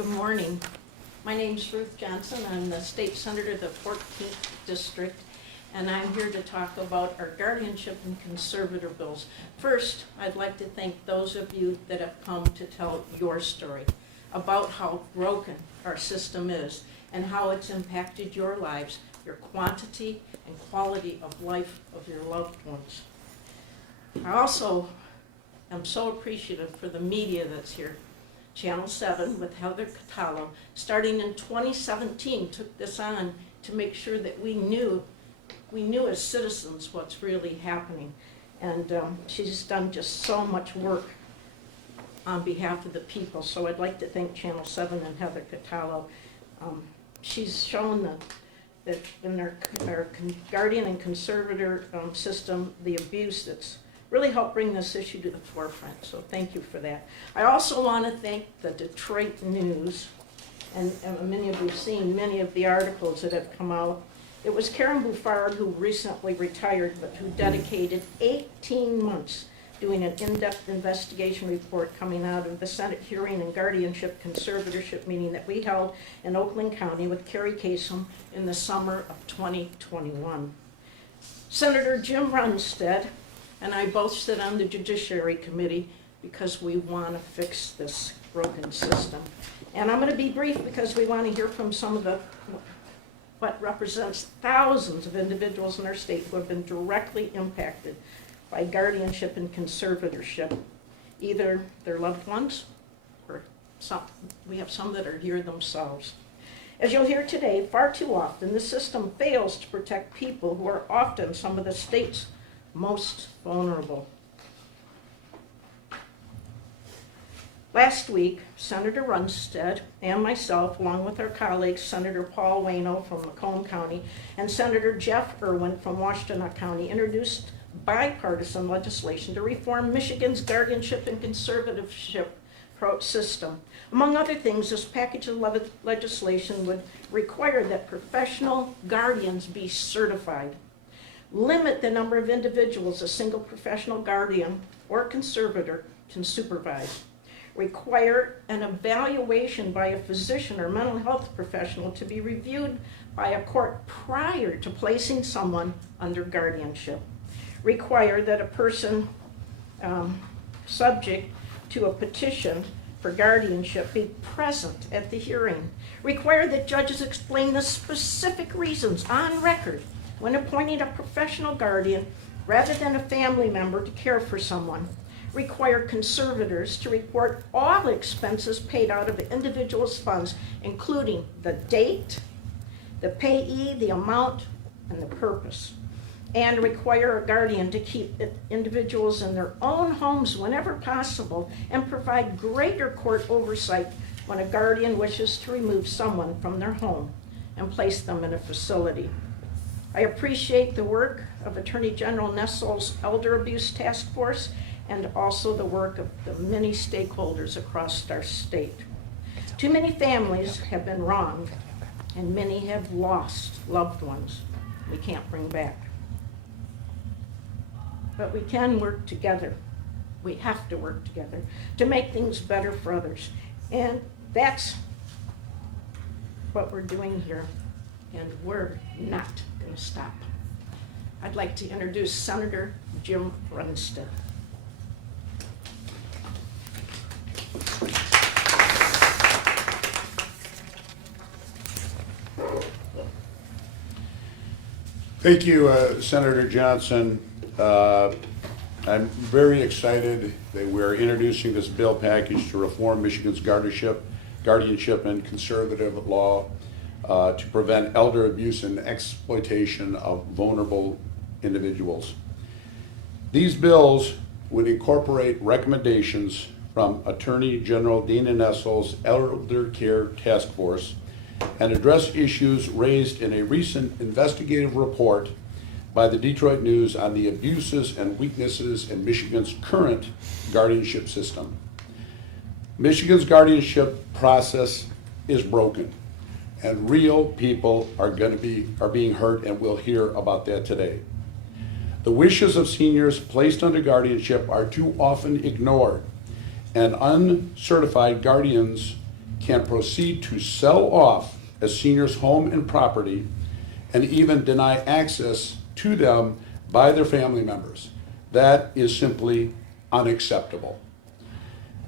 Good morning. My name's Ruth Johnson. I'm the state senator of the 14th district, and I'm here to talk about our guardianship and conservator bills. First, I'd like to thank those of you that have come to tell your story about how broken our system is and how it's impacted your lives, your quantity and quality of life of your loved ones. I also am so appreciative for the media that's here. Channel 7 with Heather Catallo, starting in 2017, took this on to make sure that we knew as citizens what's really happening. And she's done just so much work on behalf of the people. So I'd like to thank Channel 7 and Heather Catallo. She's shown that in our guardian and conservator system, the abuse that's really helped bring this issue to the forefront, so thank you for that. I also want to thank the Detroit News, and many of you have seen many of the articles that have come out. It was Karen Buffard, who recently retired, but who dedicated 18 months doing an in-depth investigation report coming out of the Senate hearing and guardianship conservatorship meeting that we held in Oakland County with Carrie Kasem in the summer of 2021. Senator Jim Runestad and I both sit on the Judiciary Committee because we want to fix this broken system. And I'm going to be brief because we want to hear from some of what represents thousands of individuals in our state who have been directly impacted by guardianship and conservatorship, either their loved ones or we have some that are here themselves. As you'll hear today, far too often the system fails to protect people who are often some of the state's most vulnerable. Last week, Senator Runestad and myself, along with our colleagues, Senator Paul Wayno from Macomb County and Senator Jeff Irwin from Washtenaw County, introduced bipartisan legislation to reform Michigan's guardianship and conservatorship system. Among other things, this package of legislation would require that professional guardians be certified, limit the number of individuals a single professional guardian or conservator can supervise, require an evaluation by a physician or mental health professional to be reviewed by a court prior to placing someone under guardianship, require that a person subject to a petition for guardianship be present at the hearing, require that judges explain the specific reasons on record when appointing a professional guardian rather than a family member to care for someone, require conservators to report all expenses paid out of the individual's funds, including the date, the payee, the amount, and the purpose, and require a guardian to keep individuals in their own homes whenever possible and provide greater court oversight when a guardian wishes to remove someone from their home and place them in a facility. I appreciate the work of Attorney General Nessel's Elder Abuse Task Force and also the work of the many stakeholders across our state. Too many families have been wronged and many have lost loved ones we can't bring back. But we can work together. We have to work together to make things better for others. And that's what we're doing here. And we're not going to stop. I'd like to introduce Senator Jim Runestad. Thank you, Senator Johnson. I'm very excited that we're introducing this bill package to reform Michigan's guardianship and conservative law to prevent elder abuse and exploitation of vulnerable individuals. These bills would incorporate recommendations from Attorney General Dana Nessel's Elder Care Task Force and address issues raised in a recent investigative report by the Detroit News on the abuses and weaknesses in Michigan's current guardianship system. Michigan's guardianship process is broken, and real people are being hurt, and we'll hear about that today. The wishes of seniors placed under guardianship are too often ignored, and uncertified guardians can proceed to sell off a senior's home and property and even deny access to them by their family members. That is simply unacceptable.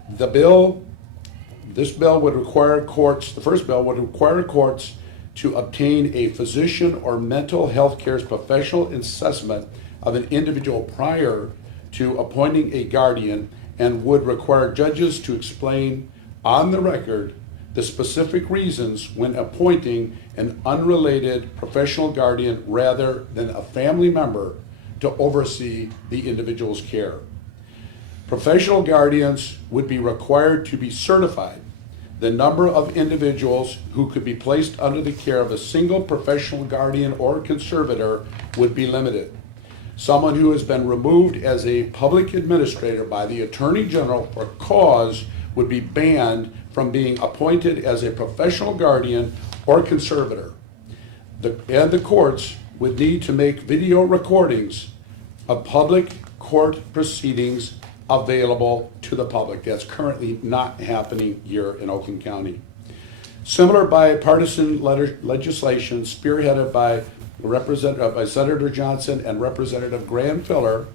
This bill would require courts, the first bill would require courts to obtain a physician or mental health care's professional assessment of an individual prior to appointing a guardian, and would require judges to explain on the record the specific reasons when appointing an unrelated professional guardian rather than a family member to oversee the individual's care. Professional guardians would be required to be certified. The number of individuals who could be placed under the care of a single professional guardian or conservator would be limited. Someone who has been removed as a public administrator by the Attorney General for cause would be banned from being appointed as a professional guardian or conservator. The courts would need to make video recordings of public court proceedings available to the public. That's currently not happening here in Oakland County. Similar bipartisan legislation spearheaded by Senator Johnson and Representative Graham Filler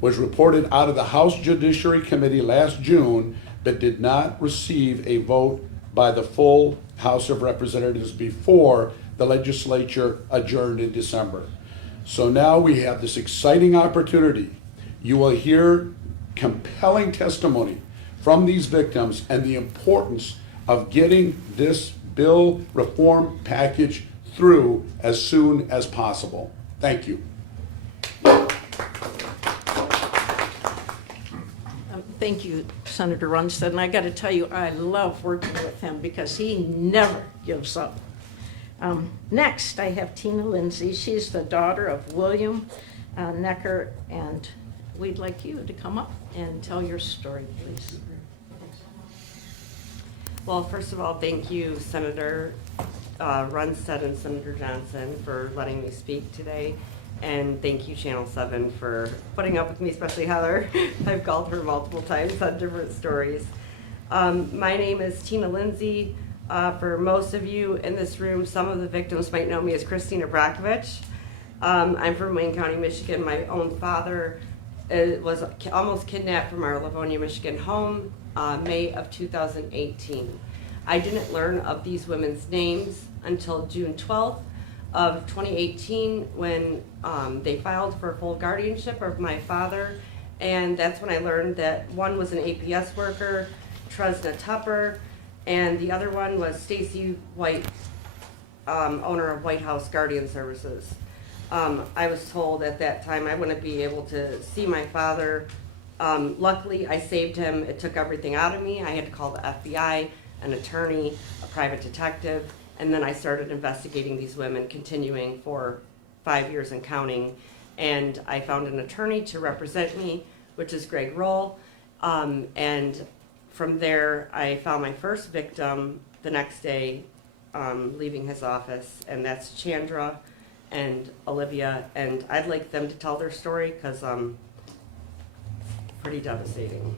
was reported out of the House Judiciary Committee last June, but did not receive a vote by the full House of Representatives before the legislature adjourned in December. So now we have this exciting opportunity. You will hear compelling testimony from these victims and the importance of getting this bill reform package through as soon as possible. Thank you. Thank you, Senator Runestad, and I got to tell you, I love working with him because he never gives up. Next, I have Tina Lindsay. She's the daughter of William Necker, and we'd like you to come up and tell your story, please. Well, first of all, thank you, Senator Runestad and Senator Johnson, for letting me speak today. And thank you, Channel 7, for putting up with me, especially Heather. I've called her multiple times on different stories. My name is Tina Lindsay. For most of you in this room, some of the victims might know me as Christina Brakovich. I'm from Wayne County, Michigan. My own father was almost kidnapped from our Livonia, Michigan home, May of 2018. I didn't learn of these women's names until June 12th of 2018 when they filed for full guardianship of my father, and that's when I learned that one was an APS worker, Tresna Tupper, and the other one was Stacy White, owner of White House Guardian Services. I was told at that time I wouldn't be able to see my father. Luckily, I saved him. It took everything out of me. I had to call the FBI, an attorney, a private detective, and then I started investigating these women, continuing for 5 years and counting. And I found an attorney to represent me, which is Greg Roll. And from there, I found my first victim the next day, leaving his office, and that's Chandra and Olivia. And I'd like them to tell their story because pretty devastating.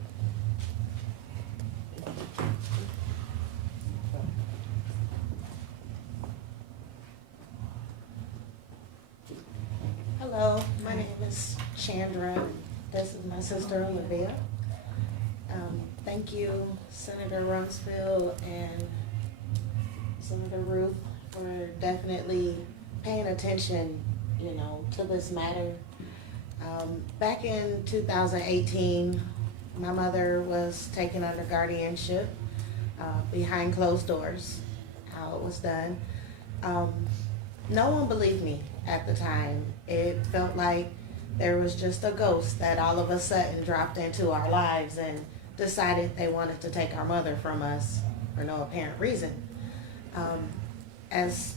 Hello, my name is Chandra. This is my sister Olivia. Thank you, Senator Rumsfeld and Senator Ruth, for definitely paying attention, to this matter. Back in 2018, my mother was taken under guardianship behind closed doors, how it was done. No one believed me at the time. It felt like there was just a ghost that all of a sudden dropped into our lives and decided they wanted to take our mother from us for no apparent reason. As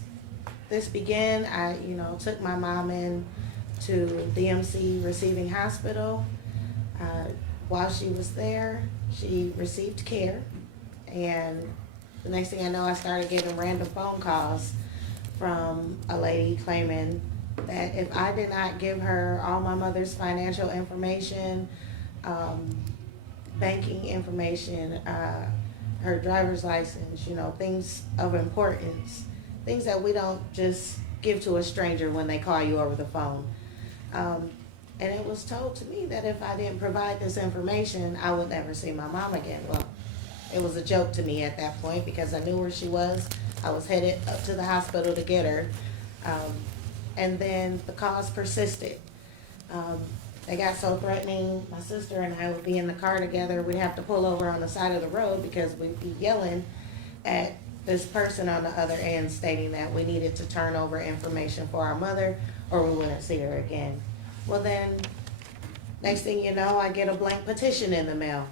this began, I, took my mom in to DMC Receiving Hospital. While she was there, she received care, and the next thing I know, I started getting random phone calls from a lady claiming that if I did not give her all my mother's financial information, banking information, her driver's license, things of importance, things that we don't just give to a stranger when they call you over the phone. And it was told to me that if I didn't provide this information, I would never see my mom again. Well, it was a joke to me at that point because I knew where she was. I was headed up to the hospital to get her. And then the calls persisted. They got so threatening. My sister and I would be in the car together. We'd have to pull over on the side of the road because we'd be yelling at this person on the other end stating that we needed to turn over information for our mother or we wouldn't see her again. Well then, next thing you know, I get a blank petition in the mail.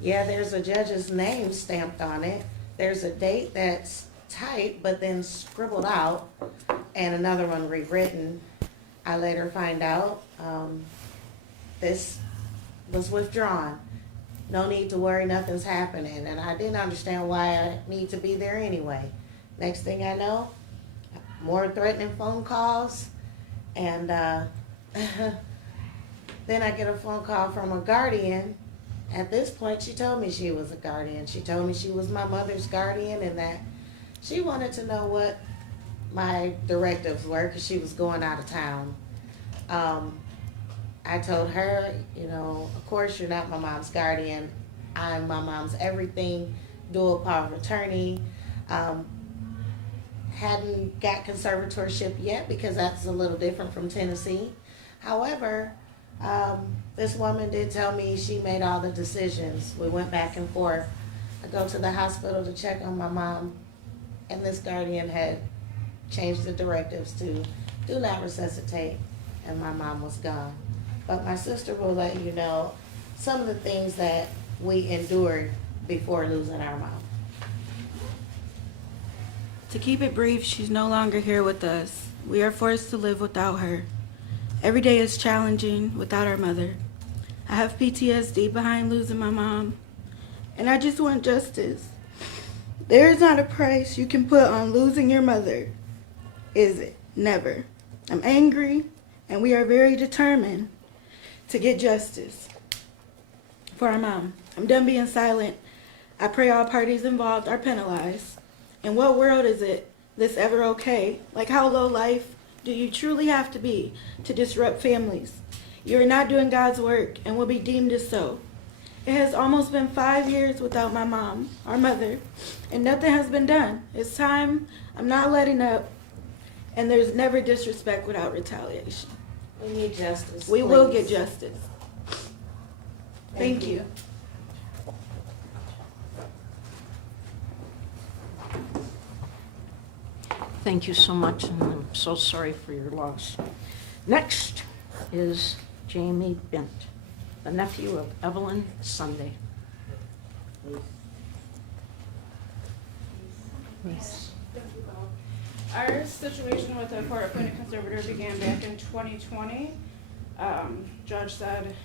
Yeah, there's a judge's name stamped on it. There's a date that's typed but then scribbled out and another one rewritten. I later find out this was withdrawn. No need to worry, nothing's happening. And I didn't understand why I need to be there anyway. Next thing I know, more threatening phone calls. And then I get a phone call from a guardian. At this point, she told me she was a guardian. She told me she was my mother's guardian and that she wanted to know what my directives were because she was going out of town. I told her, of course you're not my mom's guardian. I'm my mom's everything, dual power of attorney. Hadn't got conservatorship yet because that's a little different from Tennessee. However, this woman did tell me she made all the decisions. We went back and forth. I go to the hospital to check on my mom, and this guardian had changed the directives to do not resuscitate, and my mom was gone. But my sister will let you know some of the things that we endured before losing our mom. To keep it brief, she's no longer here with us. We are forced to live without her. Every day is challenging without our mother. I have PTSD behind losing my mom, and I just want justice. There is not a price you can put on losing your mother, is it? Never. I'm angry, and we are very determined to get justice for our mom. I'm done being silent. I pray all parties involved are penalized. In what world is this ever okay? Like, how low life do you truly have to be to disrupt families? You are not doing God's work and will be deemed as so. It has almost been 5 years without my mom, our mother, and nothing has been done. It's time. I'm not letting up, and there's never disrespect without retaliation. We need justice. We please. will get justice. Thank you. Thank you so much, and I'm so sorry for your loss. Next is Jime Bent, the nephew of Evelyn Sunday. Yes. Our situation with the court-appointed conservator began back in 2020. Judge said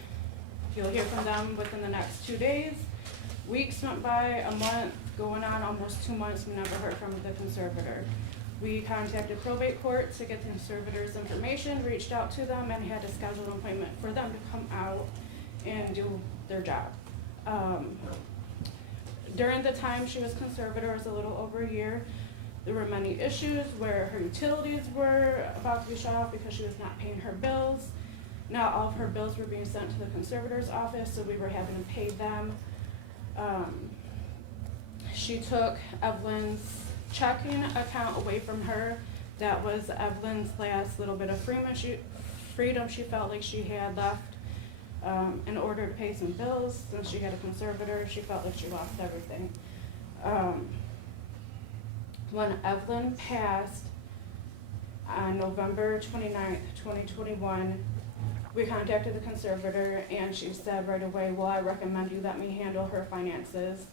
you'll hear from them within the next 2 days. Weeks went by, a month, going on almost 2 months, we never heard from the conservator. We contacted probate court to get the conservator's information, reached out to them, and had to schedule an appointment for them to come out and do their job. During the time she was conservator, it was a little over a year, there were many issues where her utilities were about to be shut off because she was not paying her bills. Now all of her bills were being sent to the conservator's office, so we were having to pay them. She took Evelyn's checking account away from her. That was Evelyn's last little bit of freedom she felt like she had left in order to pay some bills. Since she had a conservator, she felt like she lost everything. When Evelyn passed on November 29th, 2021, we contacted the conservator and she said right away, well, I recommend you let me handle her finances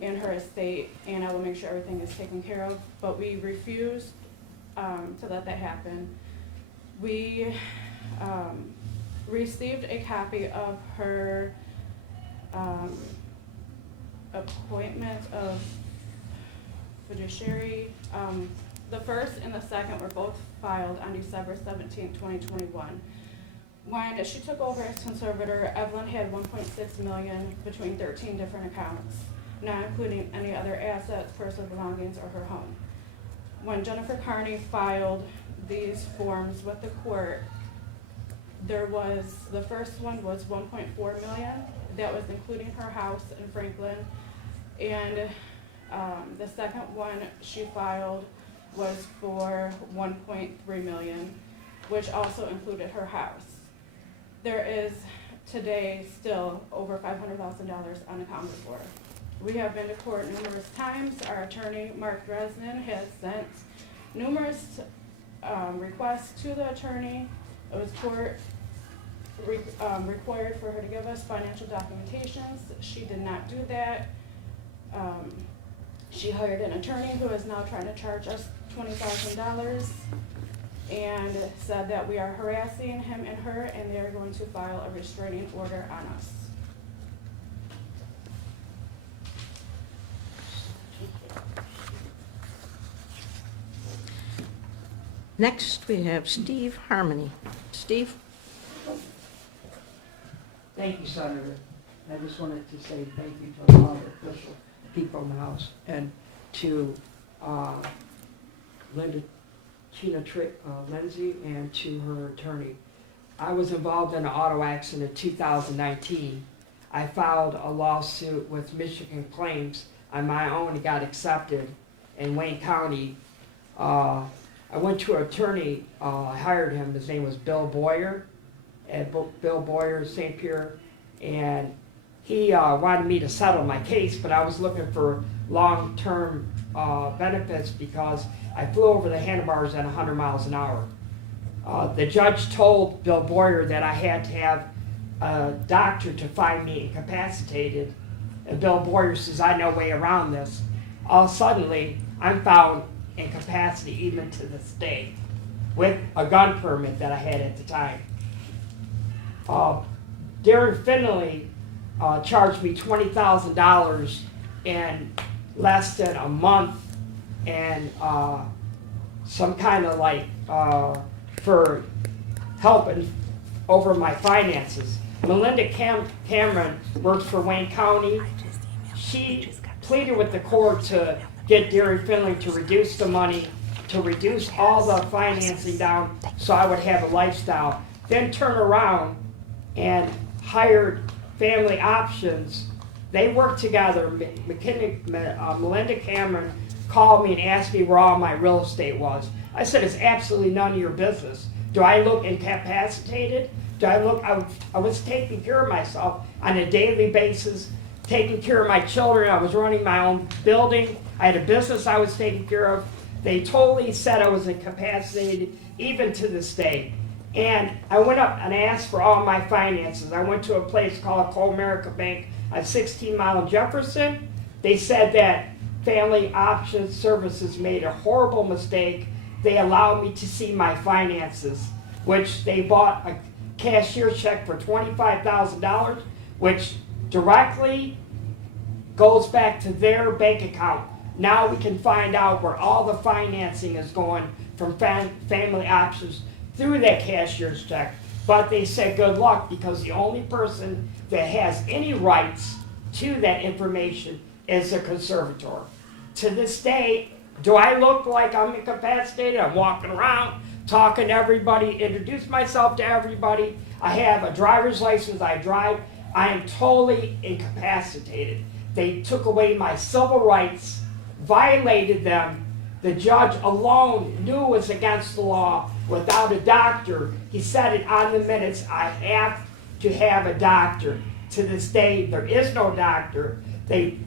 and her estate, and I will make sure everything is taken care of. But we refused to let that happen. We received a copy of her appointment of fiduciary. The first and the second were both filed on December 17th, 2021. When she took over as conservator, Evelyn had $1.6 million between 13 different accounts. not including any other assets, personal belongings, or her home. When Jennifer Carney filed these forms with the court, the first one was 1.4 million. That was including her house in Franklin. And the second one she filed was for 1.3 million, which also included her house. There is today still over $500,000 unaccounted for. We have been to court numerous times. Our attorney, Mark Dresden, has sent numerous requests to the attorney. It was court required for her to give us financial documentations. She did not do that. She hired an attorney who is now trying to charge us $20,000 and said that we are harassing him and her, and they are going to file a restraining order on us. Next, we have Steve Harmony. Steve? Thank you, Senator. I just wanted to say thank you to all the official people in the House and to Lindsay and to her attorney. I was involved in an auto accident in 2019. I filed a lawsuit with Michigan Claims on my own and got accepted in Wayne County. I went to an attorney, I hired him, his name was Bill Boyer, at Bill Boyer, St. Pierre, and he wanted me to settle my case, but I was looking for long-term benefits because I flew over the handlebars at 100 miles an hour. The judge told Bill Boyer that I had to have a doctor to find me incapacitated, and Bill Boyer says, I know way around this. All suddenly, I'm found incapacity even to this day with a gun permit that I had at the time. Darren Finley charged me $20,000 in less than a month and some kind of like for helping over my finances. Melinda Cameron works for Wayne County. She pleaded with the court to get Darren Finley to reduce the money, to reduce all the financing down so I would have a lifestyle. Then turn around and hired Family Options. They worked together. Melinda Cameron called me and asked me where all my real estate was. I said, it's absolutely none of your business. Do I look incapacitated? Do I look, I was taking care of myself on a daily basis, taking care of my children. I was running my own building. I had a business I was taking care of. They totally said I was incapacitated, even to this day. And I went up and asked for all my finances. I went to a place called Co-America Bank on 16 Mile in Jefferson. They said that Family Options Services made a horrible mistake. They allowed me to see my finances, which they bought a cashier check for $25,000, which directly goes back to their bank account. Now we can find out where all the financing is going from Family Options through that cashier's check. But they said good luck because the only person that has any rights to that information is the conservator. To this day, do I look like I'm incapacitated? I'm walking around, talking to everybody, introduce myself to everybody. I have a driver's license, I drive. I am totally incapacitated. They took away my civil rights, violated them. The judge alone knew it was against the law without a doctor. He said it on the minutes, I have to have a doctor. To this day, there is no doctor. They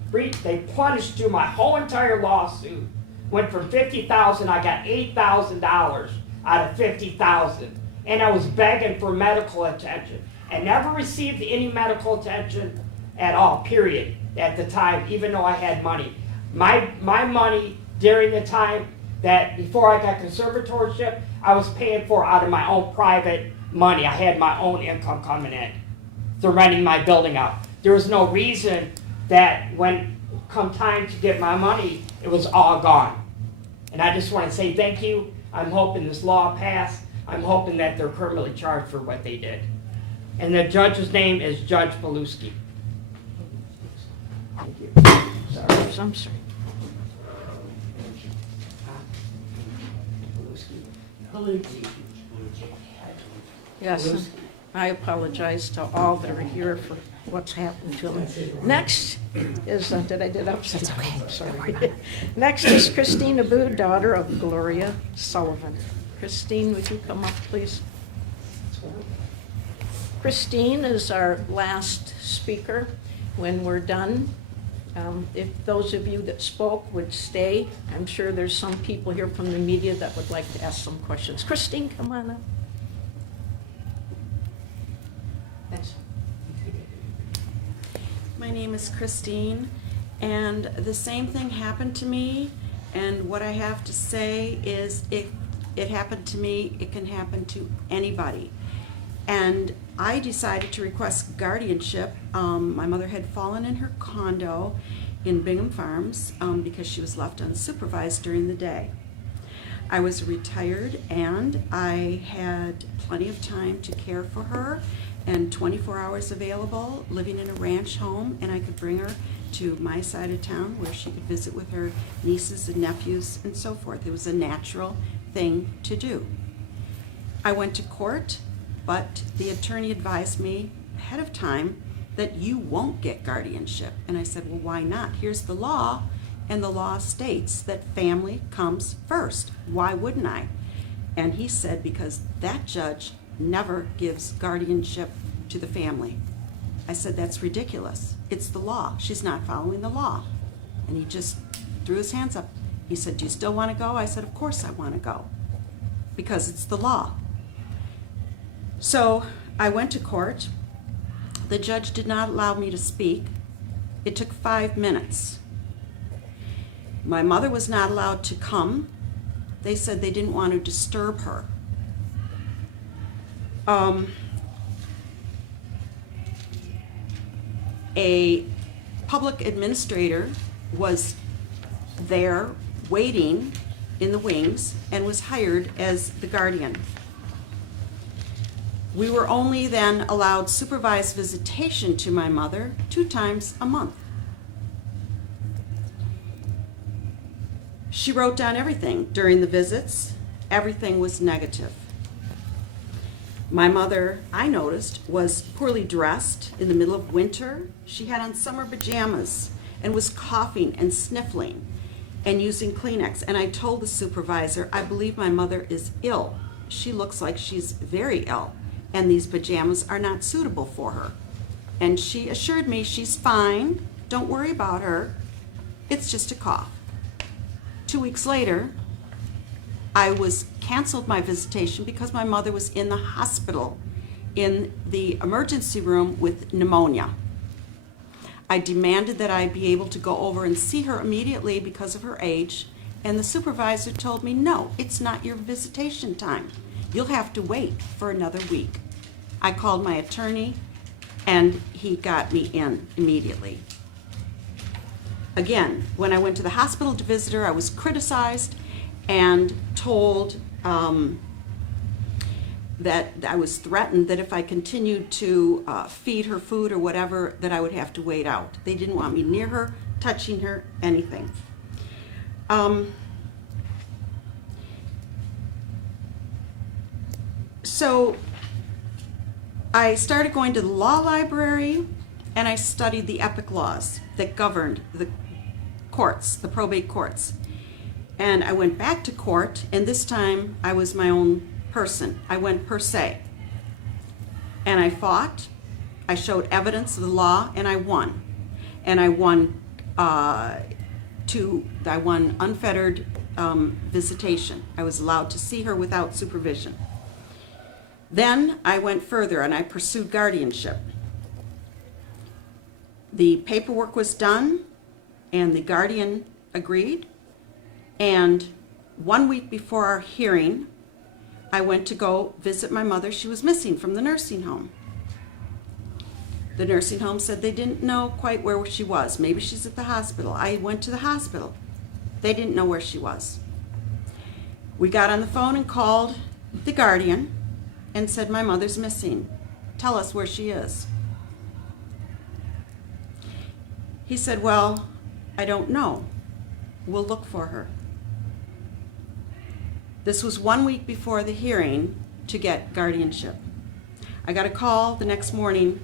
punished through my whole entire lawsuit. Went from $50,000, I got $8,000 out of $50,000. And I was begging for medical attention. I never received any medical attention at all, period, at the time, even though I had money. My money during the time that before I got conservatorship, I was paying for out of my own private money. I had my own income coming in through renting my building out. There was no reason that when come time to get my money, it was all gone. And I just want to say thank you. I'm hoping this law passed. I'm hoping that they're criminally charged for what they did. And the judge's name is Judge Paluski. Thank you. is, I'm sorry. Yes, I apologize to all that are here for what's happened to them. Next is, did I do that? That's okay. Sorry. Next is Christine Abu, daughter of Gloria Sullivan. Christine, would you come up, please? Christine is our last speaker. When we're done, if those of you that spoke would stay, I'm sure there's some people here from the media that would like to ask some questions. Christine, come on up. Thanks. My name is Christine, and the same thing happened to me, and what I have to say is if it happened to me, it can happen to anybody. And I decided to request guardianship. My mother had fallen in her condo in Bingham Farms because she was left unsupervised during the day. I was retired and I had plenty of time to care for her and 24 hours available, living in a ranch home, and I could bring her to my side of town where she could visit with her nieces and nephews and so forth. It was a natural thing to do. I went to court, but the attorney advised me ahead of time that you won't get guardianship. And I said, well, why not? Here's the law, and the law states that family comes first. Why wouldn't I? And he said, because that judge never gives guardianship to the family. I said, that's ridiculous. It's the law. She's not following the law. And he just threw his hands up. He said, do you still want to go? I said, of course I want to go, because it's the law. So I went to court. The judge did not allow me to speak. It took 5 minutes. My mother was not allowed to come. They said they didn't want to disturb her. A public administrator was there waiting in the wings and was hired as the guardian. We were only then allowed supervised visitation to my mother 2 times a month. She wrote down everything during the visits. Everything was negative. My mother, I noticed, was poorly dressed in the middle of winter. She had on summer pajamas and was coughing and sniffling and using Kleenex. And I told the supervisor, I believe my mother is ill. She looks like she's very ill, and these pajamas are not suitable for her. And she assured me she's fine. Don't worry about her. It's just a cough. 2 weeks later, I was canceled my visitation because my mother was in the hospital in the emergency room with pneumonia. I demanded that I be able to go over and see her immediately because of her age, and the supervisor told me, no, it's not your visitation time. You'll have to wait for another week. I called my attorney, and he got me in immediately. Again, when I went to the hospital to visit her, I was criticized and told that I was threatened that if I continued to feed her food or whatever, that I would have to wait out. They didn't want me near her, touching her, anything. So I started going to the law library, and I studied the epic laws that governed the courts, the probate courts. And I went back to court, and this time I was my own person. I went per se. And I fought. I showed evidence of the law, and I won. And I won unfettered visitation. I was allowed to see her without supervision. Then I went further, and I pursued guardianship. The paperwork was done, and the guardian agreed. And 1 week before our hearing, I went to go visit my mother. She was missing from the nursing home. The nursing home said they didn't know quite where she was. Maybe she's at the hospital. I went to the hospital. They didn't know where she was. We got on the phone and called the guardian and said, my mother's missing. Tell us where she is. He said, well, I don't know. We'll look for her. This was 1 week before the hearing to get guardianship. I got a call the next morning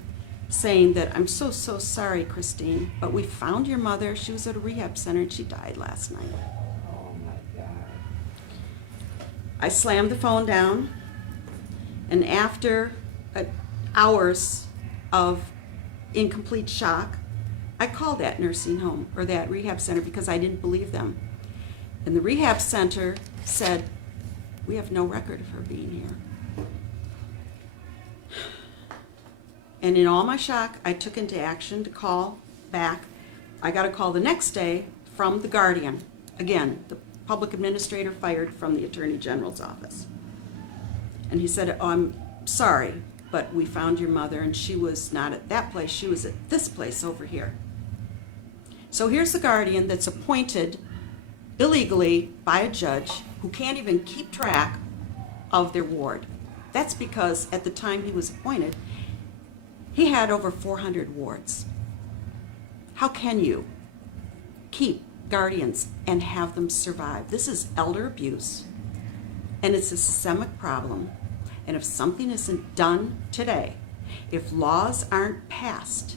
saying that, I'm so sorry, Christine, but we found your mother. She was at a rehab center and she died last night. Oh my God. I slammed the phone down, and after hours of incomplete shock, I called that nursing home or that rehab center because I didn't believe them. And the rehab center said, we have no record of her being here. And in all my shock, I took into action to call back. I got a call the next day from the guardian. Again, the public administrator fired from the Attorney General's office. And he said, oh, I'm sorry, but we found your mother and she was not at that place, she was at this place over here. So here's the guardian that's appointed illegally by a judge who can't even keep track of their ward. That's because at the time he was appointed, he had over 400 wards. How can you keep guardians and have them survive? This is elder abuse, and it's a systemic problem. And if something isn't done today, if laws aren't passed,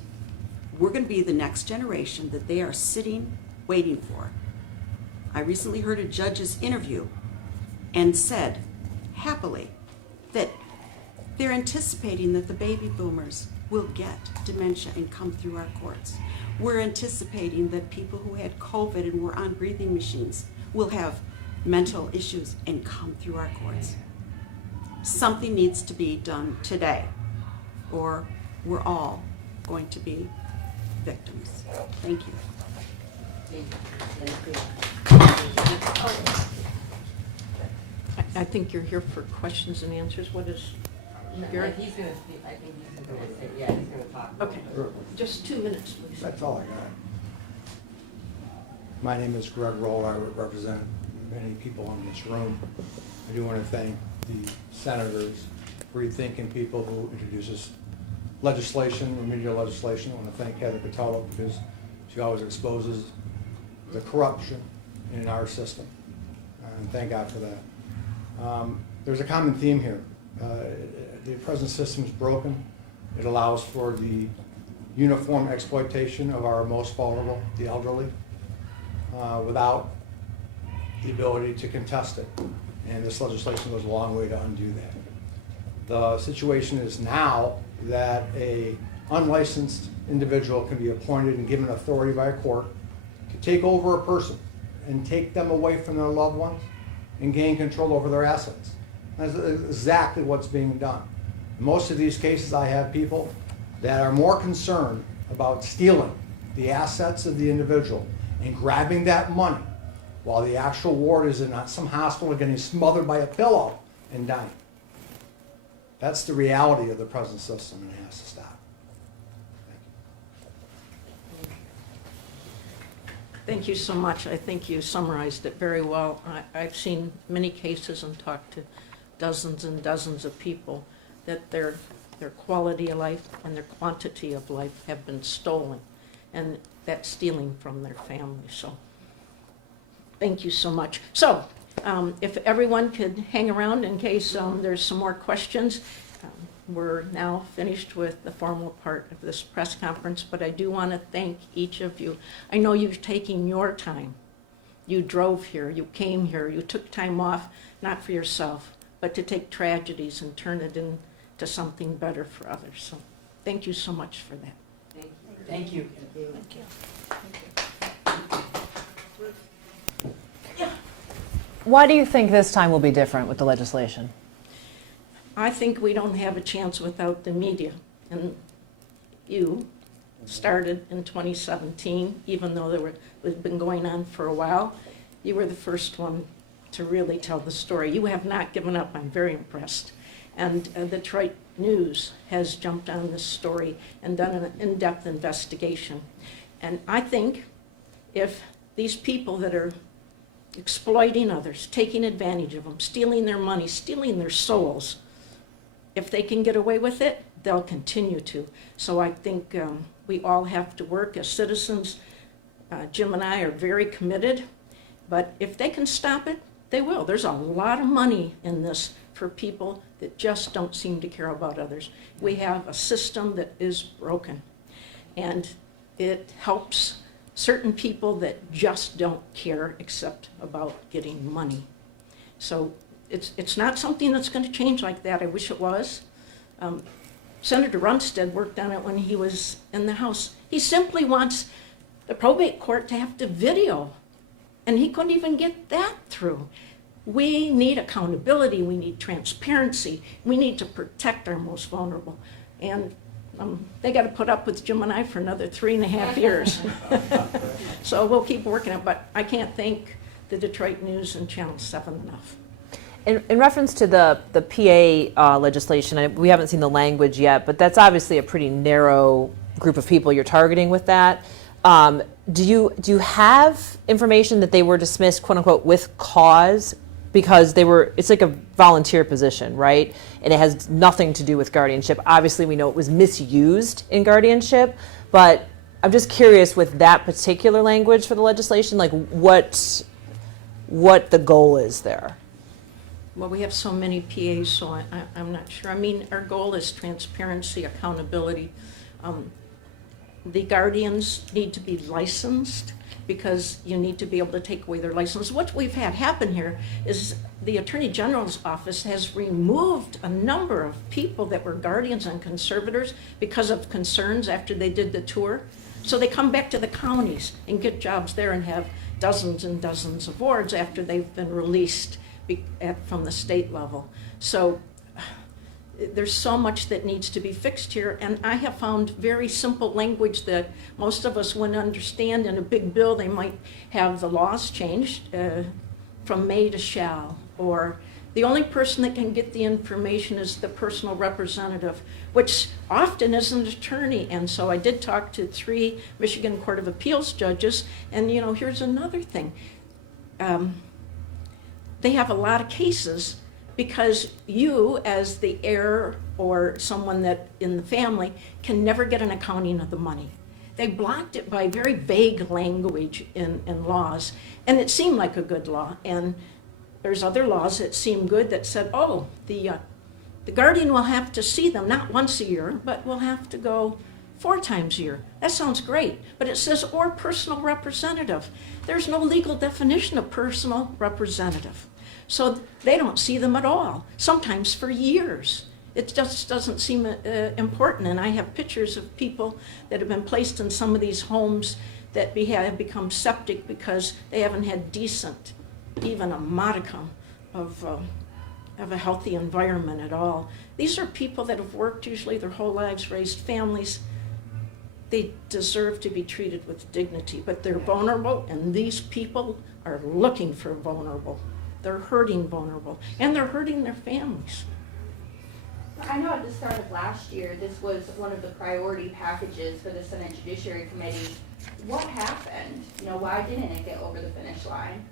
we're going to be the next generation that they are sitting waiting for. I recently heard a judge's interview and said, happily, that they're anticipating that the baby boomers will get dementia and come through our courts. We're anticipating that people who had COVID and were on breathing machines will have mental issues and come through our courts. Something needs to be done today, or we're all going to be victims. Thank you. I think you're here for questions and answers. What is, Garrett? He's going to speak. I think he's going to say, yeah, he's going to talk. Okay, just 2 minutes, please. That's all I got. My name is Greg Roll. I represent many people in this room. I do want to thank the senators, free-thinking people who introduce this legislation, remedial legislation. I want to thank Heather Patello because she always exposes the corruption in our system, and thank God for that. There's a common theme here. The present system is broken. It allows for the uniform exploitation of our most vulnerable, the elderly, without the ability to contest it. And this legislation goes a long way to undo that. The situation is now that a unlicensed individual can be appointed and given authority by a court to take over a person and take them away from their loved ones and gain control over their assets. That's exactly what's being done. In most of these cases, I have people that are more concerned about stealing the assets of the individual and grabbing that money while the actual ward is in some hospital getting smothered by a pillow and dying. That's the reality of the present system, and it has to stop. Thank you so much. I think you summarized it very well. I've seen many cases and talked to dozens and dozens of people that their quality of life and their quantity of life have been stolen, and that's stealing from their family. So thank you so much. So if everyone could hang around in case there's some more questions. We're now finished with the formal part of this press conference, but I do want to thank each of you. I know you've taken your time. You drove here, you came here, you took time off, not for yourself, but to take tragedies and turn it into something better for others. So thank you so much for that. Thank you. Thank you. Why do you think this time will be different with the legislation? I think we don't have a chance without the media. And you started in 2017, even though it had been going on for a while. You were the first one to really tell the story. You have not given up. I'm very impressed. And the Detroit News has jumped on this story and done an in-depth investigation. And I think if these people that are exploiting others, taking advantage of them, stealing their money, stealing their souls, if they can get away with it, they'll continue to. So I think we all have to work as citizens Jim and I are very committed, but if they can stop it, they will. There's a lot of money in this for people that just don't seem to care about others. We have a system that is broken, and it helps certain people that just don't care except about getting money. So it's not something that's going to change like that. I wish it was. Senator Runestad worked on it when he was in the House. He simply wants the probate court to have to video, and he couldn't even get that through. We need accountability, we need transparency, we need to protect our most vulnerable. And they got to put up with Jim and I for another 3.5 years. So we'll keep working it, but I can't thank the Detroit News and Channel 7 enough. In reference to the PA legislation, we haven't seen the language yet, but that's obviously a pretty narrow group of people you're targeting with that. Do you have information that they were dismissed, quote unquote, with cause? Because it's like a volunteer position, right? And it has nothing to do with guardianship. Obviously, we know it was misused in guardianship, but I'm just curious with that particular language for the legislation, like what the goal is there. Well, we have so many PAs, so I'm not sure. I mean, our goal is transparency, accountability. The guardians need to be licensed because you need to be able to take away their license. What we've had happen here is the Attorney General's office has removed a number of people that were guardians and conservators because of concerns after they did the tour. So they come back to the counties and get jobs there and have dozens and dozens of wards after they've been released from the state level. So there's so much that needs to be fixed here, and I have found very simple language that most of us wouldn't understand. In a big bill, they might have the laws changed from may to shall, or the only person that can get the information is the personal representative, which often is an attorney. And so I did talk to 3 Michigan Court of Appeals judges, and here's another thing. They have a lot of cases because you, as the heir or someone that in the family, can never get an accounting of the money. They blocked it by very vague language in laws, and it seemed like a good law. And there's other laws that seem good that said, oh, the guardian will have to see them not once a year, but will have to go 4 times a year. That sounds great, but it says or personal representative. There's no legal definition of personal representative. So they don't see them at all, sometimes for years. It just doesn't seem important. And I have pictures of people that have been placed in some of these homes that have become septic because they haven't had decent, even a modicum of a healthy environment at all. These are people that have worked usually their whole lives, raised families. They deserve to be treated with dignity, but they're vulnerable, and these people are looking for vulnerable. They're hurting vulnerable, and they're hurting their families. I know at the start of last year, this was one of the priority packages for the Senate Judiciary Committee. What happened? Why didn't it get over the finish line?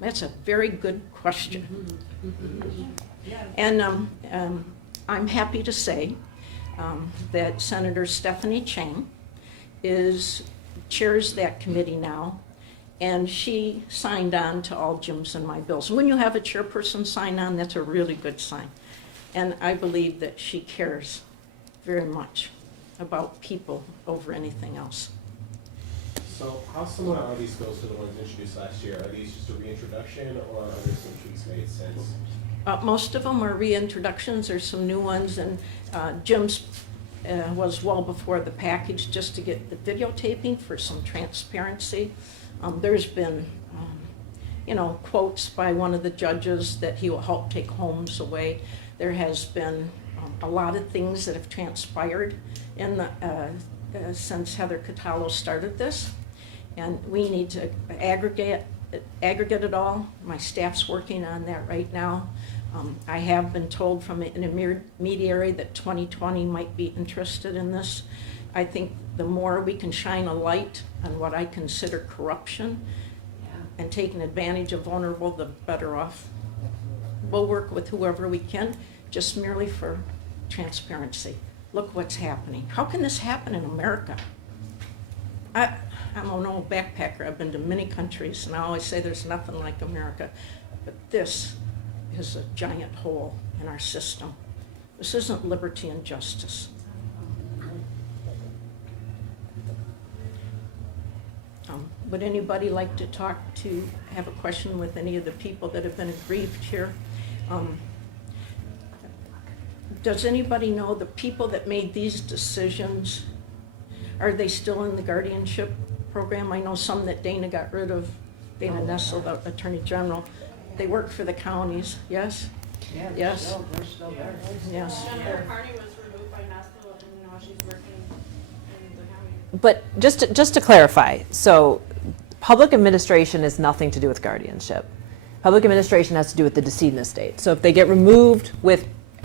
That's a very good question. And I'm happy to say that Senator Stephanie Chang chairs that committee now, and she signed on to all Jim's and my bills. When you have a chairperson sign on, that's a really good sign. And I believe that she cares very much about people over anything else. So how similar are these bills to the ones introduced last year? Are these just a reintroduction, or are there some tweaks made since? Most of them are reintroductions. There's some new ones, and Jim's was well before the package just to get the videotaping for some transparency. There's been, quotes by one of the judges that he will help take homes away. There has been a lot of things that have transpired since Heather Cataldo started this, and we need to aggregate it all. My staff's working on that right now. I have been told from an intermediary that 2020 might be interested in this. I think the more we can shine a light on what I consider corruption and taking advantage of vulnerable, the better off. We'll work with whoever we can, just merely for transparency. Look what's happening. How can this happen in America? I I'm an old backpacker. I've been to many countries, and I always say there's nothing like America. But this is a giant hole in our system. This isn't liberty and justice. Would anybody like to have a question with any of the people that have been aggrieved here? Does anybody know the people that made these decisions? Are they still in the guardianship program? I know some that Dana got rid of, Dana Nessel, the Attorney General. They work for the counties, yes? Yeah, Yes. they're still there. Yes. Jennifer Carney was removed by Nashville, and now she's working in the county. But just to clarify, so public administration has nothing to do with guardianship. Public administration has to do with the decedent estate. So if they get removed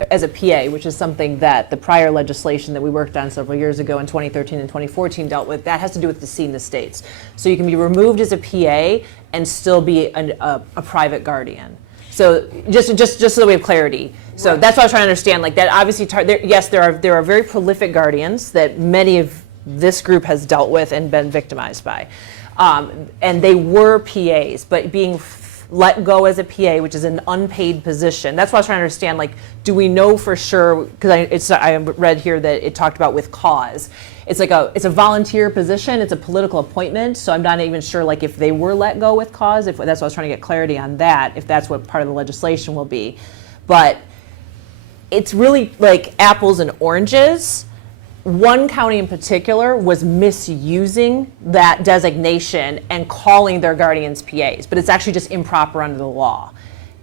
as a PA, which is something that the prior legislation that we worked on several years ago in 2013 and 2014 dealt with, that has to do with decedent estates. So you can be removed as a PA and still be a private guardian. So just so that we have clarity. So that's what I was trying to understand. Like that, obviously, yes, there are very prolific guardians that many of this group has dealt with and been victimized by, and they were PAs, but being let go as a PA, which is an unpaid position. That's what I was trying to understand. Like, do we know for sure? Because I read here that it talked about with cause. It's a volunteer position. It's a political appointment. So I'm not even sure like if they were let go with cause. If that's what I was trying to get clarity on that. If that's what part of the legislation will be, but it's really like apples and oranges. One county in particular was misusing that designation and calling their guardians PAs, but it's actually just improper under the law.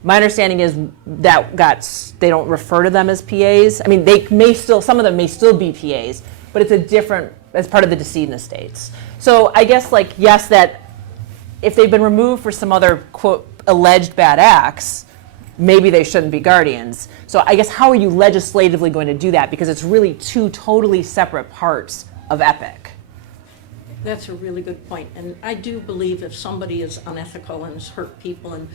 My understanding is that they don't refer to them as PAs. I mean, some of them may still be PAs, but it's as part of the decedent estates. So I guess like, yes, that if they've been removed for some other quote alleged bad acts, maybe they shouldn't be guardians. So I guess how are you legislatively going to do that? Because it's really two totally separate parts of EPIC. That's a really good point. And I do believe if somebody is unethical and has hurt people and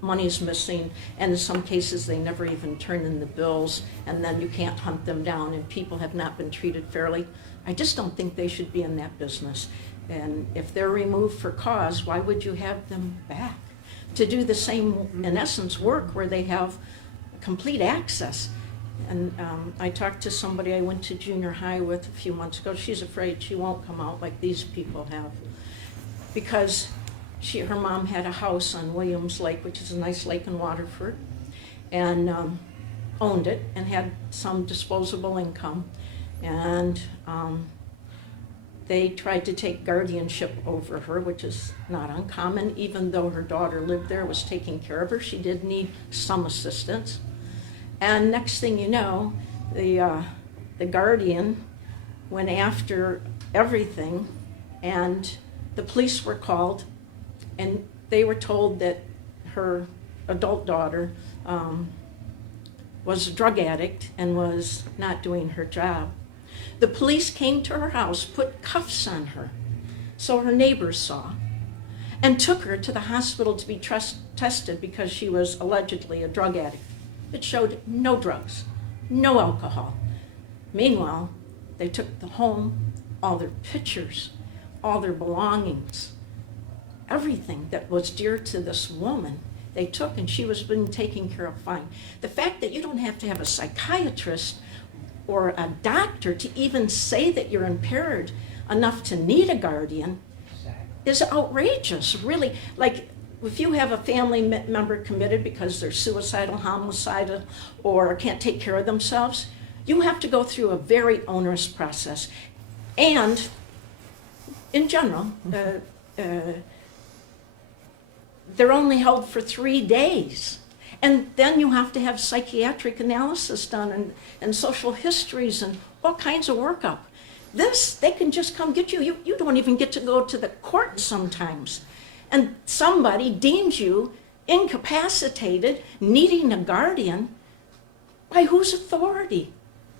money's missing, and in some cases they never even turn in the bills, and then you can't hunt them down and people have not been treated fairly, I just don't think they should be in that business. And if they're removed for cause, why would you have them back? To do the same, in essence, work where they have complete access. And I talked to somebody I went to junior high with a few months ago. She's afraid she won't come out like these people have. Because her mom had a house on Williams Lake, which is a nice lake in Waterford, and owned it and had some disposable income. And they tried to take guardianship over her, which is not uncommon. Even though her daughter lived there, was taking care of her, she did need some assistance. And next thing you know, the guardian went after everything, and the police were called, and they were told that her adult daughter was a drug addict and was not doing her job. The police came to her house, put cuffs on her, so her neighbors saw, and took her to the hospital to be tested because she was allegedly a drug addict. It showed no drugs, no alcohol. Meanwhile, they took the home, all their pictures, all their belongings, everything that was dear to this woman, they took, and she was being taken care of fine. The fact that you don't have to have a psychiatrist or a doctor to even say that you're impaired enough to need a guardian is outrageous, really. Like, if you have a family member committed because they're suicidal, homicidal, or can't take care of themselves, you have to go through a very onerous process. And in general, they're only held for 3 days. And then you have to have psychiatric analysis done and social histories and all kinds of workup. This, they can just come get you. You don't even get to go to the court sometimes. And somebody deems you incapacitated, needing a guardian. By whose authority?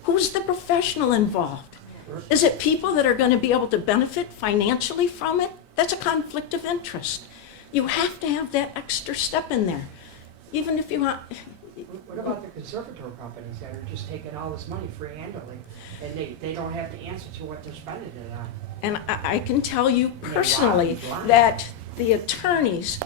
Who's the professional involved? Is it people that are going to be able to benefit financially from it? That's a conflict of interest. You have to have that extra step in there. Even if you want, What about the conservator companies that are just taking all this money free-handedly, and they don't have to answer to what they're spending it on? And I can tell you Yeah, personally why? that the attorneys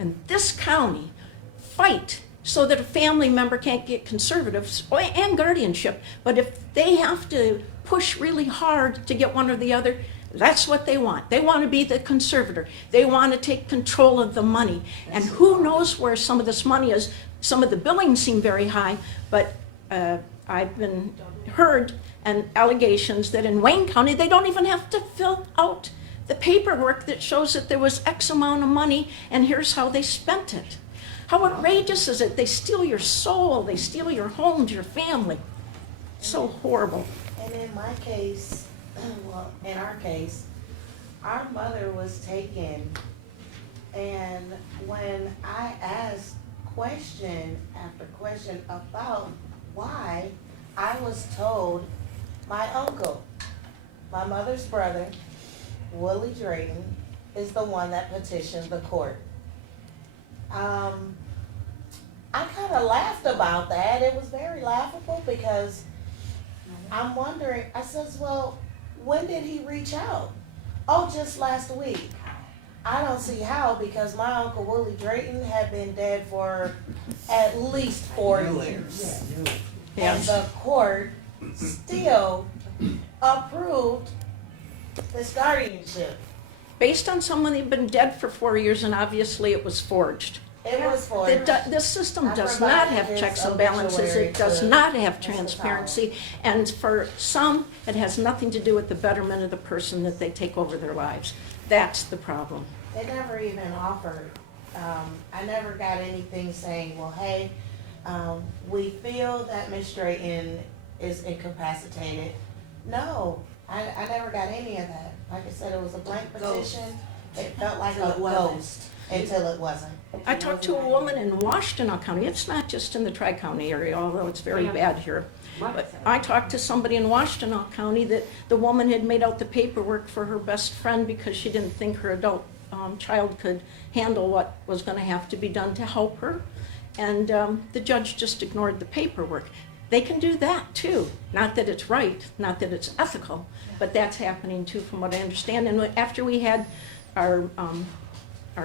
in this county fight so that a family member can't get conservatives and guardianship. But if they have to push really hard to get one or the other, that's what they want. They want to be the conservator. They want to take control of the money. And who knows where some of this money is. Some of the billings seem very high, but I've been heard and allegations that in Wayne County, they don't even have to fill out the paperwork that shows that there was X amount of money and here's how they spent it. How outrageous is it? They steal your soul, they steal your homes, your family. It's so horrible. And in my case, well, in our case, our mother was taken, and when I asked question after question about why, I was told my uncle, my mother's brother, Willie Drayton, is the one that petitioned the court. I kind of laughed about that. It was very laughable because I'm wondering, I says, well, when did he reach out? Oh, just last week. I don't see how, because my Uncle Willie Drayton had been dead for at least 4 years. And Yes. the court still approved this guardianship. Based on someone who'd been dead for 4 years and obviously it was forged. It was forged. This system I does not provided have his checks and balances, obituary it does to not have Mr. transparency, and for some, it has nothing to do with the betterment of the person that they take over their lives. That's the problem. They never even offered, I never got anything saying, well, hey, we feel that Ms. Drayton is incapacitated. No, I never got any of that. Like I said, it was a blank petition. It felt like a ghost until it wasn't. I talked to a woman in Washtenaw County, it's not just in the Tri-County area, although it's very bad here. But I talked to somebody in Washtenaw County that the woman had made out the paperwork for her best friend because she didn't think her adult child could handle what was going to have to be done to help her. And the judge just ignored the paperwork. They can do that too. Not that it's right, not that it's ethical, but that's happening too from what I understand. And after we had our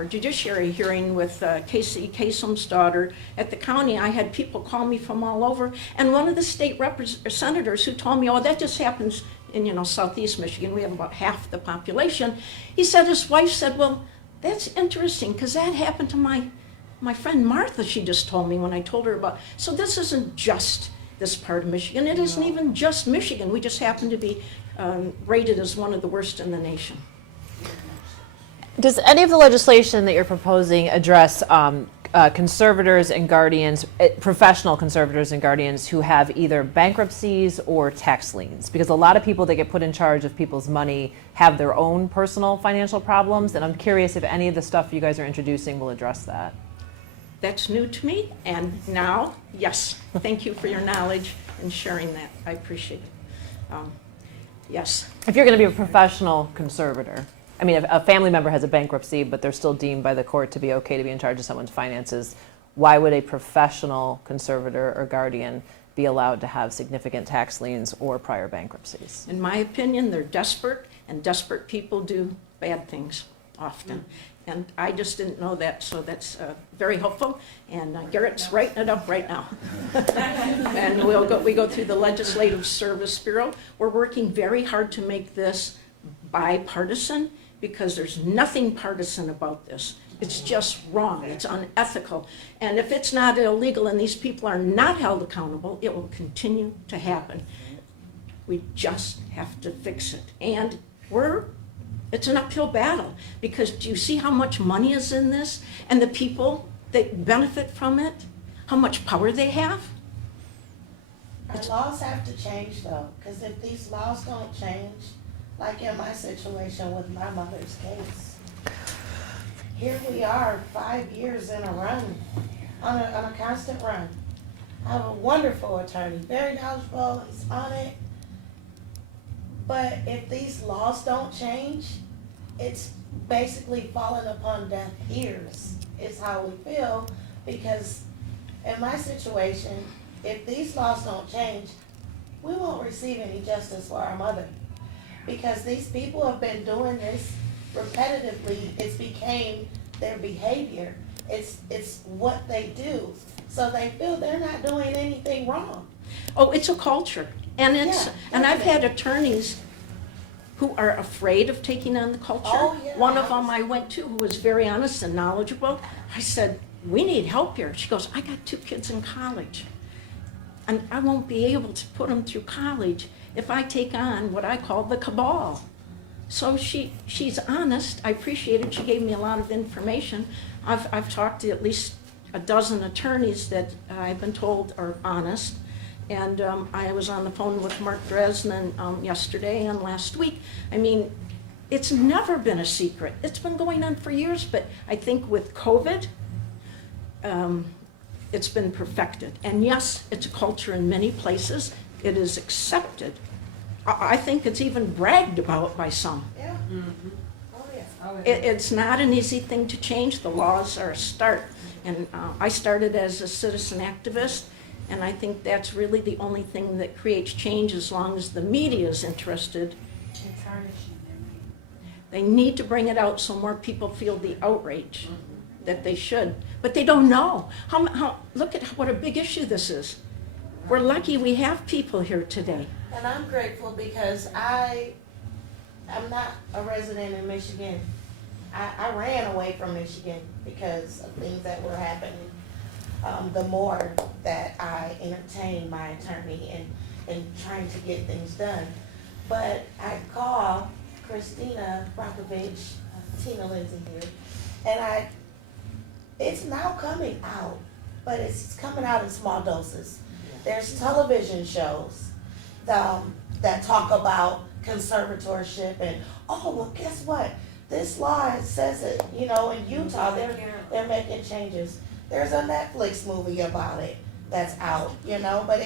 judiciary hearing with Casey Kasem's daughter at the county, I had people call me from all over. And one of the state senators who told me, oh, that just happens in, southeast Michigan, we have about half the population. He said, his wife said, well, that's interesting because that happened to my friend Martha, she just told me when I told her about. So this isn't just this part of Michigan. It isn't even just Michigan. We just happen to be rated as one of the worst in the nation. Does any of the legislation that you're proposing address conservators and guardians, professional conservators and guardians who have either bankruptcies or tax liens? Because a lot of people that get put in charge of people's money have their own personal financial problems, and I'm curious if any of the stuff you guys are introducing will address that. That's new to me, and now, yes, thank you for your knowledge and sharing that. I appreciate it. Yes. If you're going to be a professional conservator, I mean, if a family member has a bankruptcy, but they're still deemed by the court to be okay to be in charge of someone's finances, why would a professional conservator or guardian be allowed to have significant tax liens or prior bankruptcies? In my opinion, they're desperate, and desperate people do bad things often. And I just didn't know that, so that's very helpful. And Garrett's writing it up right now. And we go through the Legislative Service Bureau. We're working very hard to make this bipartisan because there's nothing partisan about this. It's just wrong. It's unethical. And if it's not illegal and these people are not held accountable, it will continue to happen. We just have to fix it. And it's an uphill battle because do you see how much money is in this and the people that benefit from it, how much power they have? Our laws have to change though, because if these laws don't change, like in my situation with my mother's case, here we are 5 years in a run, on a constant run. I have a wonderful attorney, very knowledgeable, he's on it. But if these laws don't change, it's basically falling upon deaf ears, is how we feel, because in my situation, if these laws don't change, we won't receive any justice for our mother. Because these people have been doing this repetitively, it's became their behavior. It's what they do. So they feel they're not doing anything wrong. Oh, it's a culture. And Yeah, and I've had definitely. attorneys who are afraid of taking on the culture. Oh, yeah. One of them I went to who was very honest and knowledgeable. I said, we need help here. She goes, I got 2 kids in college. And I won't be able to put them through college if I take on what I call the cabal. So she's honest. I appreciate it. She gave me a lot of information. I've talked to at least a dozen attorneys that I've been told are honest. And I was on the phone with Mark Dresden yesterday and last week. I mean, it's never been a secret. It's been going on for years, but I think with COVID, it's been perfected. And yes, it's a culture in many places. It is accepted. I think it's even bragged about by some. Yeah. Oh, yeah. It's not an easy thing to change. The laws are a start. And I started as a citizen activist, and I think that's really the only thing that creates change as long as the media is interested. They need to bring it out so more people feel the outrage that they should. But they don't know. Look at what a big issue this is. We're lucky we have people here today. And I'm grateful because I'm not a resident in Michigan. I ran away from Michigan because of things that were happening. The more that I entertained my attorney and trying to get things done. But I called Christina Brockovich, Tina Lindsay here, and it's now coming out, but it's coming out in small doses. There's television shows that talk about conservatorship and, oh, well, guess what? This law says it, in Utah, they're making changes. There's a Netflix movie about it that's out, but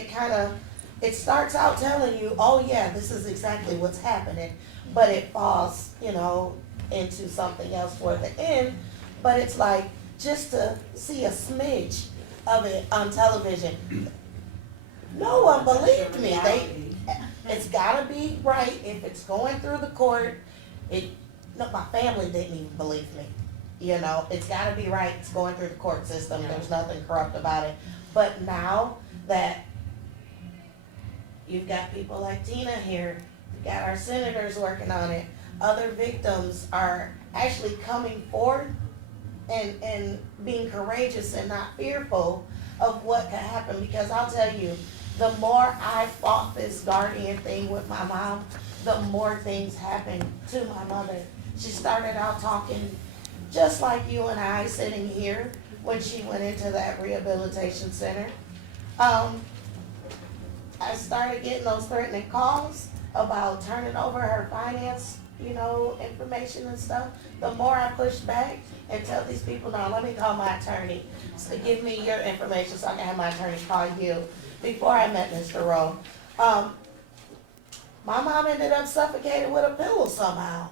it starts out telling you, oh yeah, this is exactly what's happening, but it falls, into something else for the end. But it's like, just to see a smidge of it on television, no one believed me. It's gotta be right if it's going through the court. My family didn't even believe me. It's gotta be right, it's going through the court system, there's nothing corrupt about it. But now that you've got people like Tina here, you've got our senators working on it, other victims are actually coming forward and being courageous and not fearful of what could happen. Because I'll tell you, the more I fought this guardian thing with my mom, the more things happened to my mother. She started out talking just like you and I sitting here when she went into that rehabilitation center. I started getting those threatening calls about turning over her finance, information and stuff. The more I pushed back and tell these people, no, let me call my attorney. So give me your information so I can have my attorney call you. Before I met Mr. Rowe, my mom ended up suffocated with a pillow somehow.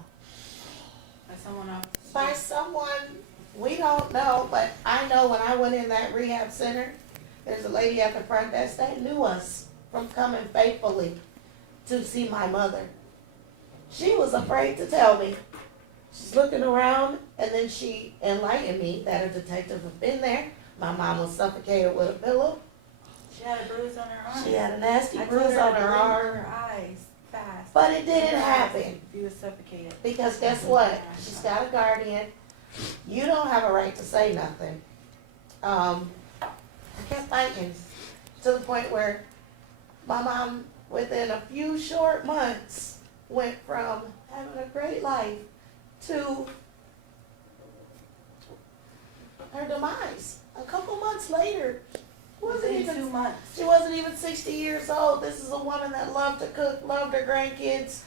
By someone we don't know, but I know when I went in that rehab center, there's a lady at the front desk that knew us from coming faithfully to see my mother. She was afraid to tell me. She's looking around, and then she enlightened me that a detective had been there. My mom was suffocated with a pillow. She had a bruise on her arm. She had a nasty I told bruise her on to her blink arm. her eyes fast. But it didn't happen. She was suffocated. Because guess what? She's got a guardian. You don't have a right to say nothing. I kept fighting to the point where my mom, within a few short months, went from having a great life to her demise. A couple months later, Within 2 months. she wasn't even 60 years old. This is a woman that loved to cook, loved her grandkids.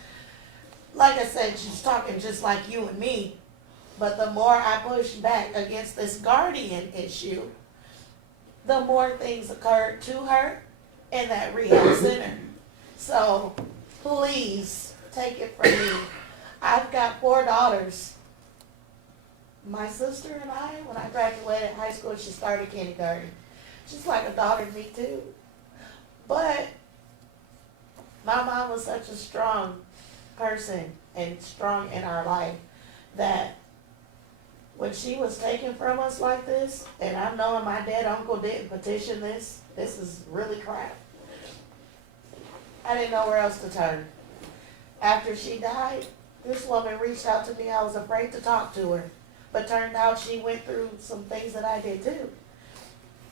Like I said, she's talking just like you and me. But the more I pushed back against this guardian issue, the more things occurred to her in that rehab center. So please take it from me. I've got 4 daughters. My sister and I, when I graduated high school, she started kindergarten. She's like a daughter to me too. But my mom was such a strong person and strong in our life that when she was taken from us like this, and I knowing my dead uncle didn't petition this is really crap. I didn't know where else to turn. After she died, this woman reached out to me. I was afraid to talk to her, but turned out she went through some things that I did too.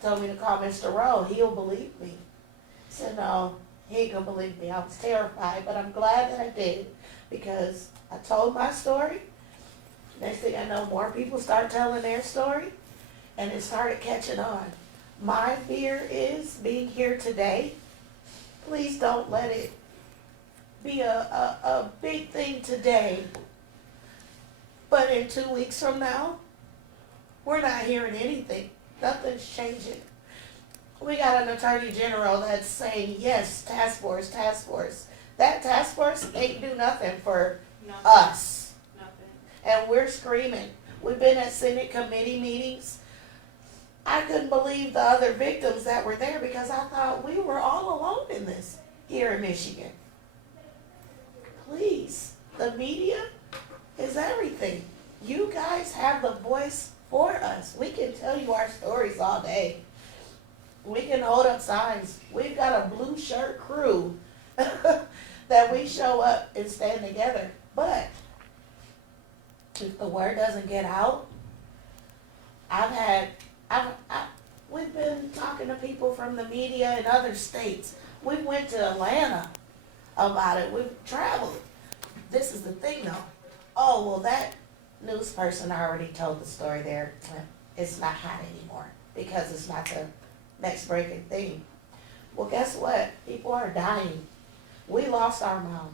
Told me to call Mr. Rowe. He'll believe me. I said, no, he ain't gonna believe me. I was terrified, but I'm glad that I did because I told my story. Next thing I know, more people start telling their story, and it started catching on. My fear is being here today. Please don't let it be a big thing today. But in 2 weeks from now, we're not hearing anything. Nothing's changing. We got an attorney general that's saying, yes, task force, task force. That task force ain't do nothing for us. Nothing. And we're screaming. We've been at Senate committee meetings. I couldn't believe the other victims that were there because I thought we were all alone in this here in Michigan. Please, the media is everything. You guys have the voice for us. We can tell you our stories all day. We can hold up signs. We've got a blue shirt crew that we show up and stand together. But if the word doesn't get out, we've been talking to people from the media in other states. We went to Atlanta about it. We've traveled. This is the thing though. Oh, well, that news person already told the story there. It's not hot anymore because it's not the next breaking thing. Well, guess what? People are dying. We lost our mom.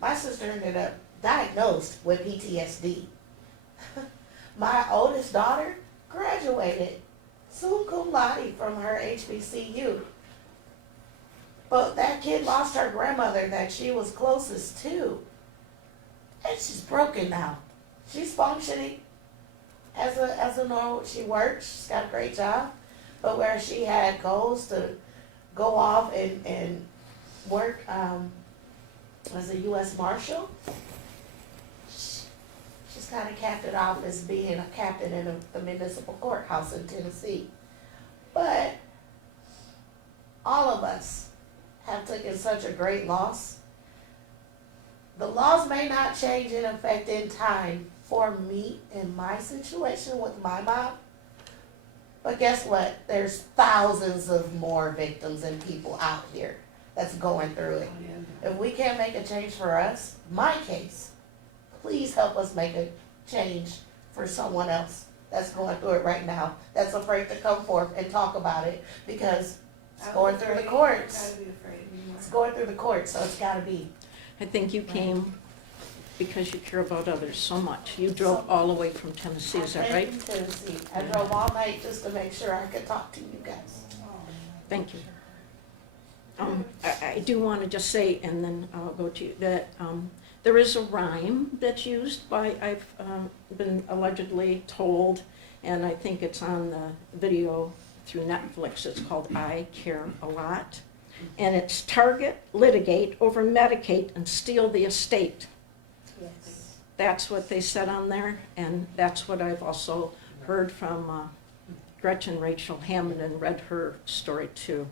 My sister ended up diagnosed with PTSD. My oldest daughter graduated summa cum laude from her HBCU. But that kid lost her grandmother that she was closest to. And she's broken now. She's functioning as a normal, she works, she's got a great job. But where she had goals to go off and work as a U.S. Marshal, she's kind of capped it off as being a captain in the municipal courthouse in Tennessee. But all of us have taken such a great loss. The laws may not change in effect in time for me in my situation with my mom. But guess what? There's thousands of more victims and people out here that's going through it. If we can't make a change for us, my case, please help us make a change for someone else that's going through it right now, that's afraid to come forth and talk about it because it's going through the courts. It's going through the courts, so it's gotta be. I think you came because you care about others so much. You drove all the way from Tennessee, is that right? Tennessee. I drove all night just to make sure I could talk to you guys. Thank you. I do want to just say, and then I'll go to you, that there is a rhyme that's used by, I've been allegedly told, and I think it's on the video through Netflix. It's called I Care a Lot. And it's target, litigate, over medicate, and steal the estate. Yes. That's what they said on there, and that's what I've also heard from Gretchen Rachel Hammond and read her story too.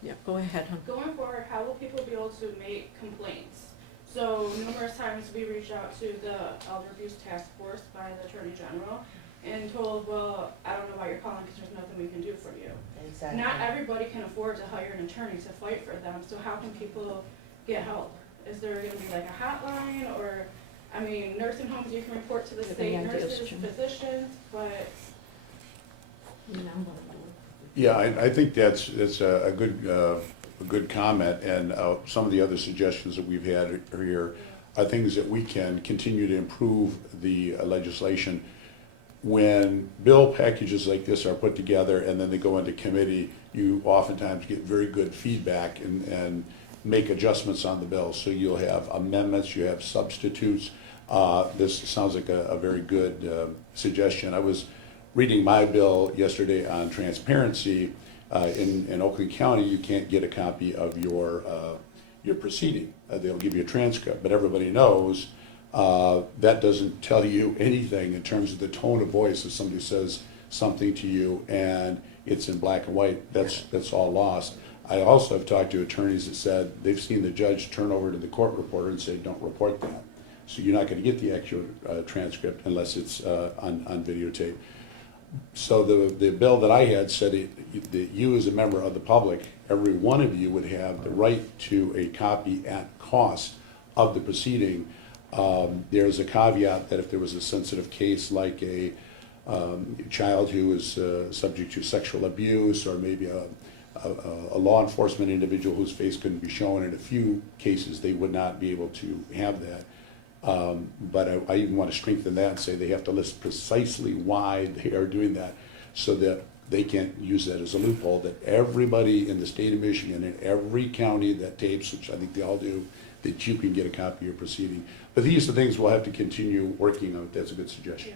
Yeah, go ahead, hon. Going forward, how will people be able to make complaints? So numerous times we reached out to the Elder Abuse Task Force by the Attorney General and told, well, I don't know why you're calling because there's nothing we can do for you. Exactly. Not everybody can afford to hire an attorney to fight for them, so how can people get help? Is there gonna be like a hotline, or, I mean, nursing homes, you can report to the Give state any ideas, nurses, Jim? physicians, but Yeah, I think that's a good comment, and some of the other suggestions that we've had here are things that we can continue to improve the legislation. When bill packages like this are put together and then they go into committee, you oftentimes get very good feedback and make adjustments on the bill. So you'll have amendments, you have substitutes. This sounds like a very good suggestion. I was reading my bill yesterday on transparency, in Oakland County, you can't get a copy of your proceeding. They'll give you a transcript, but everybody knows that doesn't tell you anything in terms of the tone of voice if somebody says something to you and it's in black and white. That's all lost. I also have talked to attorneys that said they've seen the judge turn over to the court reporter and say, don't report that. So you're not going to get the actual transcript unless it's on videotape. So the bill that I had said that you as a member of the public, every one of you would have the right to a copy at cost of the proceeding. There's a caveat that if there was a sensitive case like a child who is subject to sexual abuse, or maybe a law enforcement individual whose face couldn't be shown, in a few cases they would not be able to have that. But I even want to strengthen that and say they have to list precisely why they are doing that, so that they can't use that as a loophole, that everybody in the state of Michigan, in every county that tapes, which I think they all do, that you can get a copy of your proceeding. But these are things we'll have to continue working on. That's a good suggestion.